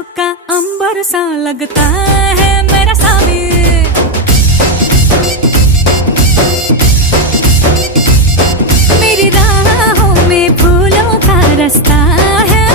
बादलों का अंबर सा लगता है मेरा सामी। मेरी राहों में फूलों का रास्ता है